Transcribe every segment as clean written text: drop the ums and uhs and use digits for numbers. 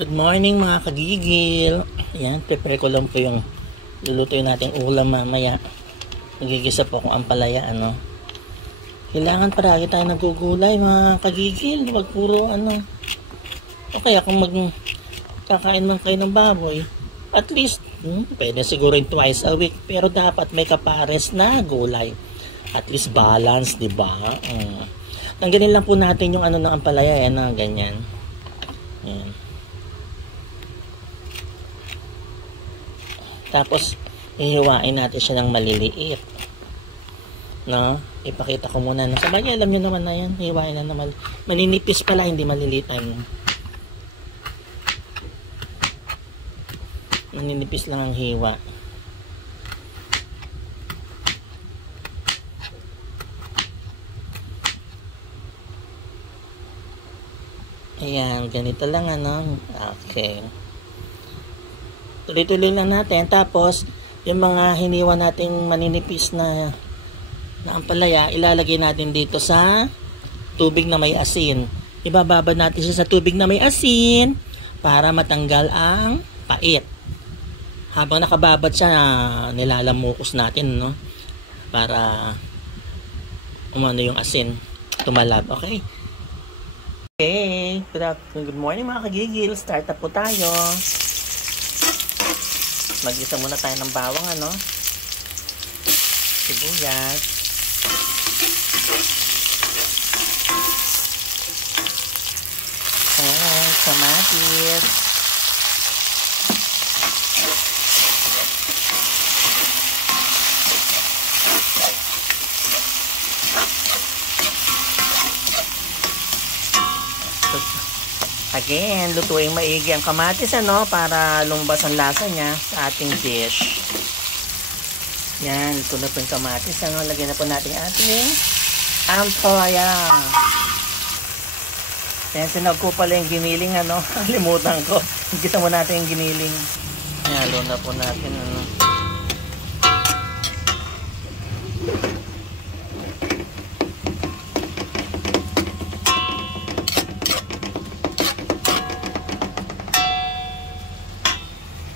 Good morning mga kagigil. Yan, prepare ko lang po yung lulutuin natin ulam mamaya. Nagigisa po akong ampalaya, ano. Kailangan paragi tayo nagugulay mga kagigil. Huwag puro ano. O kaya kung kakain man kayo ng baboy, at least, pwede siguro twice a week. Pero dapat may kapares na gulay. At least balance, di ba? Tanggalin lang po natin yung ano ng ampalaya, yan na, ganyan. Yan. Tapos, hihiwain natin siya ng maliliit. No? Ipakita ko muna. Sabay, alam nyo naman na yan. Hihiwain na naman. Malinipis pala, hindi malilitan. Maninipis lang ang hiwa. Ayan, ganito lang ano. Okay. Tuloy-tuloy lang natin. Tapos, yung mga hiniwa nating maninipis na ampalaya, ilalagay natin dito sa tubig na may asin. Ibababad natin siya sa tubig na may asin para matanggal ang pait. Habang nakababad siya, nilalamukos natin, no? Para umano yung asin tumalab. Okay? Okay. Good morning mga kagigil. Start na po tayo. Mag-isa muna tayo ng bawang, ano? Sibuyas. Okay, kamatis. Again, lutuing maigi ang kamatis, ano, para lumabas ang lasa niya sa ating dish. Yan, luto na po yung kamatis, ano, lagyan na po natin ating ampalaya. Yan, sinag ko pala yung giniling, ano, limutan ko. Kita mo natin yung giniling. Yan, luto na po natin, ano.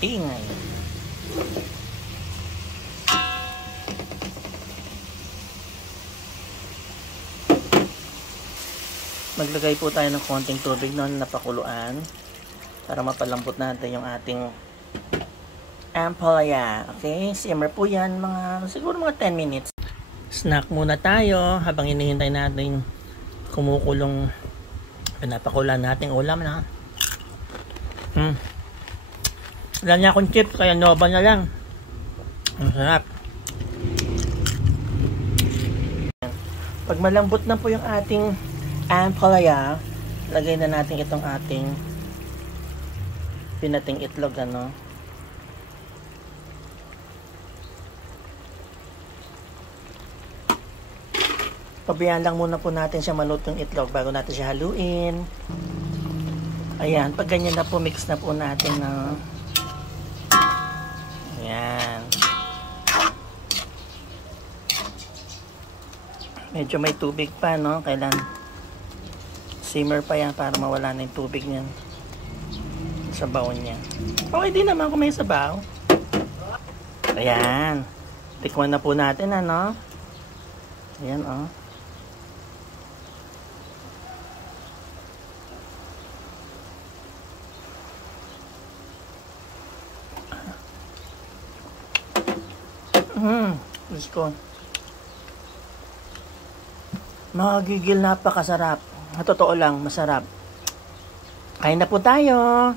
Ingay. Maglagay po tayo ng konting tubig noon na pakuluan para mapalambot natin yung ating ampalaya. Okay? Simmer po yan siguro mga 10 minutes. Snack muna tayo habang hinihintay natin kumukulong pinapakulan nating ulam na. Wala niya akong chip, kaya Nova na lang. Ang sarap. Pag malambot na po yung ating ampalaya, lagay na natin itong ating pinating itlog, ano. Pabayaan lang muna po natin siya maluto yung itlog bago natin siya haluin. Ayan, pag ganyan na po, mix na po natin na yan. Medyo may tubig pa, no? Kailan simmer pa yan para mawala na yung tubig niyan. Sabaw niya. Okay din naman kung may sabaw. Ayan. Tikman na po natin, ano? Ayan, oh. Diyos ko. Mga gigil, napakasarap. Totoo lang, masarap. Kain na po tayo.